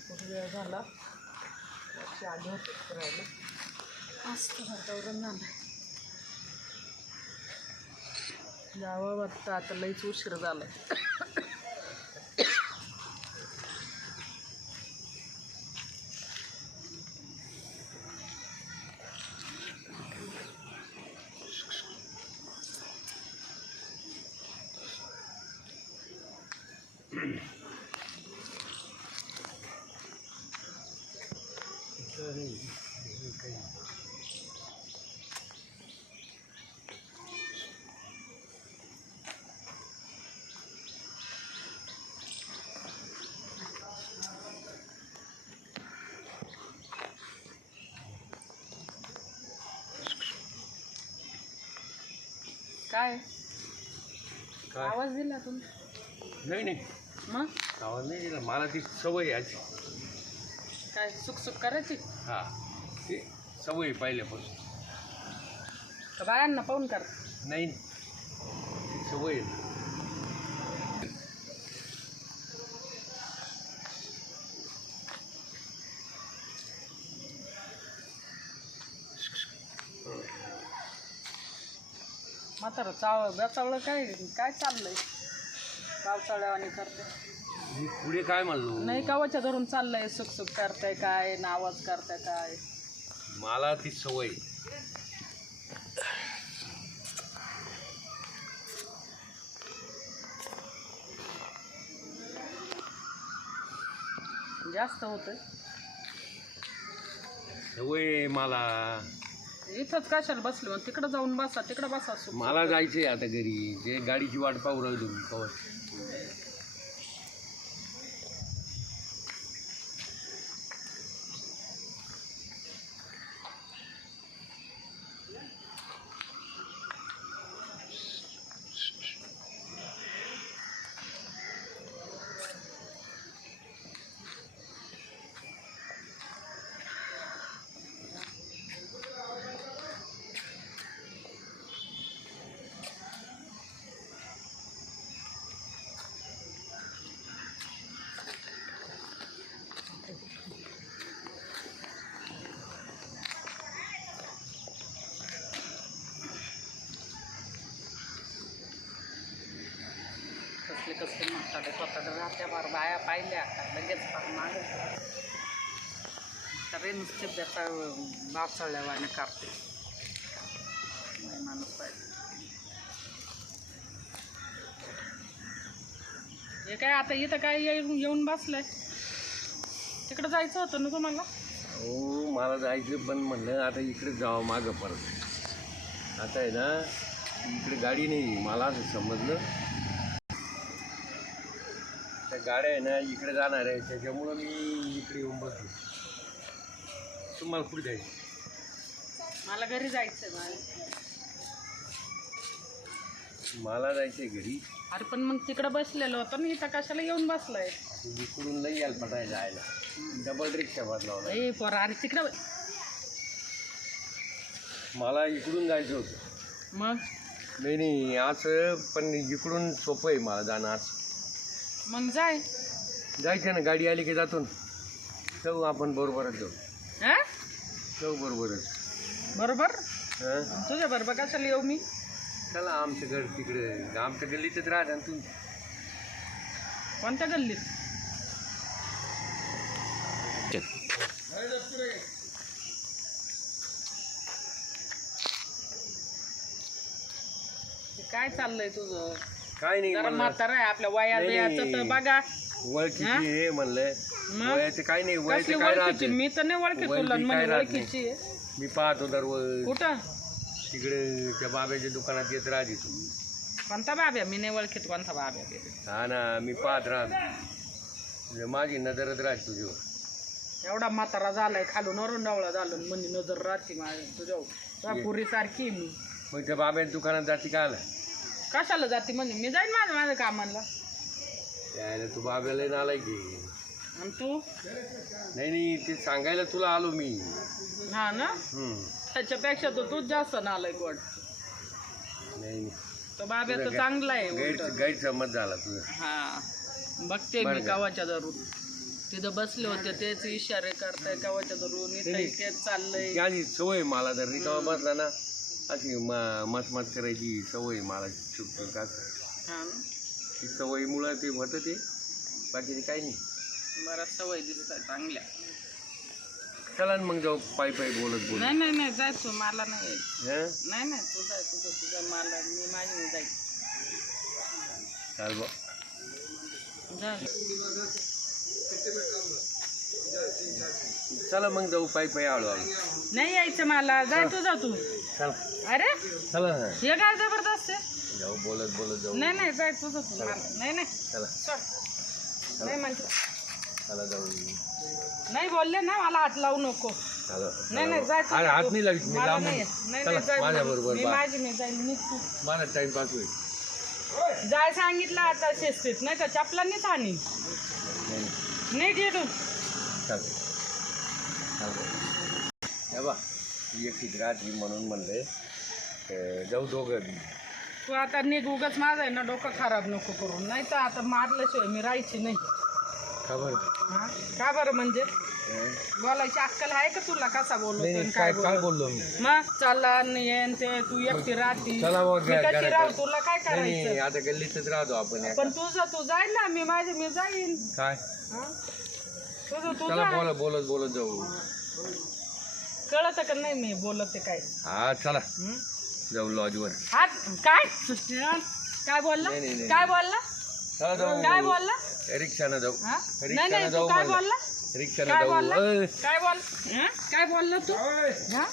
खूप वेळ झाला अशी आली होते फिरायला मस्त वातावरण झालं जावं वाटतं आता लईच उशीर काय? काय? आवाज दिला तुम्ही? नाही नाही. मग? आवाज नाही दिला. मला ती सवय आहे काय सुकसुक करायची? हा. ती सवय पहिल्यापासून. का बायांना पाहून कर. नाही. ती सवय आहे. म्हातारं चाव बेचावलं काय? काय चाललंय? पावसाळ्यावानी करते. मी पुढे काय म्हणलो? नाही कावाच्या धरून चाललंय सुकसुक करताय काय ना आवाज करताय काय? मला ती सवय. जास्त होतं सवय मला. इथंच कशाला बसले मग? तिकडं जाऊन बसा तिकडं बसा मला जायचंय आता घरी. जे गाडीची वाट पाहू राहिलो मी कवर कसले कसले स्वतःच्या स्वतः राहत्या बाया पाहिल्या का? लगेच फार माग तरी नुसते त्याचा बाचळल्यावाने कापते. नाही माणूस पाहिजे. हे काय आता इथं काय येऊन येऊन बसलंय? तिकडं जायचं होतं ना तुम्हाला? हो मला जायचं पण म्हणलं आता इकडे जावं मागं परत. आता आहे ना इकडे गाडी नाही मला असं समजलं. गाड्या आहे ना इकडे जाणार आहे. त्याच्यामुळं मी इकडे येऊन बसलो. तुम्हाला कुठे जायचं? मला घरी जायचं मला. मला जायचं आहे घरी. अरे पण मग तिकडं बसलेलं होतं ना इथं कशाला येऊन बसलंय? इकडून लई यायला पटायला जायला डबल रिक्षा बदलावला ए पोरा अरे तिकडं मला इकडून जायचं होतं. मग? नाही नाही असं पण इकडून सोपं आहे मला जाणं असं. मग जाय. जायचं ना गाडी आली की जातो ना. जाऊ आपण बरोबरच जाऊ. हा? जाऊ बरोबरच. बरोबर? हां? तुझ्या बरोबर कशाला येऊ मी? चला आमचं घर तिकडे. आमच्या गल्लीतच राहत आणि तू कोणत्या गल्लीत? काय चाललंय तुझं? काय नाही म्हणलं. म्हातारा आहे आपल्या वयात नाही, बियाचं तर नाही. बघा. ओळखीची हा? आहे म्हणलं. मग? वयाचं काय नाही कसली वयाचं काय ओळखीची राहते? मी तर नाही ओळखी वळखी तुला काय म्हणजे राहत ओळखीची आहे. मी पाहतो दररोज. कुठं? तिकडे त्या बाब्याच्या दुकानात येत राहते तू. कोणता बाब्या? मी नाही ओळखीत कोणता बाब्या. हा ना मी पाहत राहतो. म्हणजे माझी नजरच राहते तुझ्यावर. एवढा म्हातारा झालाय खालून वरून डावळा झालं म्हणजे नजर राहते माझ्या तुझ्या पुरी सारखी मी. मग त्या बाब्याच्या दुकानात जाते का आला? कशाला जाते म्हणजे? मी जाईन माझ्या माझ्या कामाला त्याला तू बाब्याला नालाय की आणि तू? नाही नाही ते सांगायला तुला आलो मी. हा ना? हम्म. त्याच्यापेक्षा तर तूच जास्त नालायक वाटत नाही नाही. तो बाब्या तर चांगला आहे गैर उलट. गैरसमज झाला तुझा. हा. बघते बरं मी का? कवाच्या धरून तिथं बसले होते तेच इशारे करताय कवाच्या धरून इथं नाही. तेच चाललंय. माझी सवय मला जर रिकामा बसला ना अशी मत मत करायची सवय मला चुकतो का हा ना? ती सवयीमुळं ते होतं ते. बाकी काही नाही. बऱ्याच सवय दिसतात चांगल्या. चला ना मग जाऊ पायी पायी बोलत बोलत. नाही नाही नाही जायचो मला नाही यायचं. हं? नाही नाही तू जाय तुझं तुझं मला मी माझी मी जाईल चाल बा. जा. चला मग जाऊ पायी पायी हळूहळू नाही यायचं मला. जाय तू जा तू. चला. अरे? चला. ना हे काय जबरदस्त आहे? जाऊ बोलत बोलत जाऊ. नाही नाही जाय तू मला. नाही नाही. चला. नाही म्हणते. चला जाऊ. नाही बोलले ना मला हात लावू नको. चला. नाही नाही जाय तू. अरे हात नाही लावित मी मला लांब नाही. नाही चला नाही जाय माझ्या तू. बरोबर मी बा. माझी मी जाईल मी तू. मला टाइमपास होईल. जाय सांगितलं आता शिस्तीत. नाही तर चपलांनीच आणि नाही. नीट येतो हे बा ती एकटीच राहते म्हणून म्हणले जाऊ दोघं. तू आता नीट उगाच माझं आहे ना डोकं खराब नको करू. नाही तर आता मारल्याशिवाय मी राहायची नाही. खबर हा? का बरं म्हणजे? हं? बोलायची अक्कल आहे का तुला? कसा नाही बोलतो नाही काय काय बोललो मी? मग चला हे आणि ते तू एकटी राहती. चला मी कशी घराकडे. राहू? तुला काय नाही नाही करायचं? आता गल्लीतच राहतो आपण. पण तुझं तू जाईल ना मी माझी मी जाईन. काय? हा? तुझं चला जा. बोलत बोलत बोलत जाऊ. कळत का नाही मी बोलते काय? हा चला. हं? जाऊ लॉजवर हात काय? काय बोलला? नाही, नाही, नाही. काय बोलला? चला काय जाऊ बोलला? रिक्षानं जाऊ. हा? रिक्षानं नाही नाही तू जाऊ काय म्हणलं. बोलला? रिक्षानं काय जाऊ. बोलला? अय. काय बोल हं? काय बोलला तू? हा?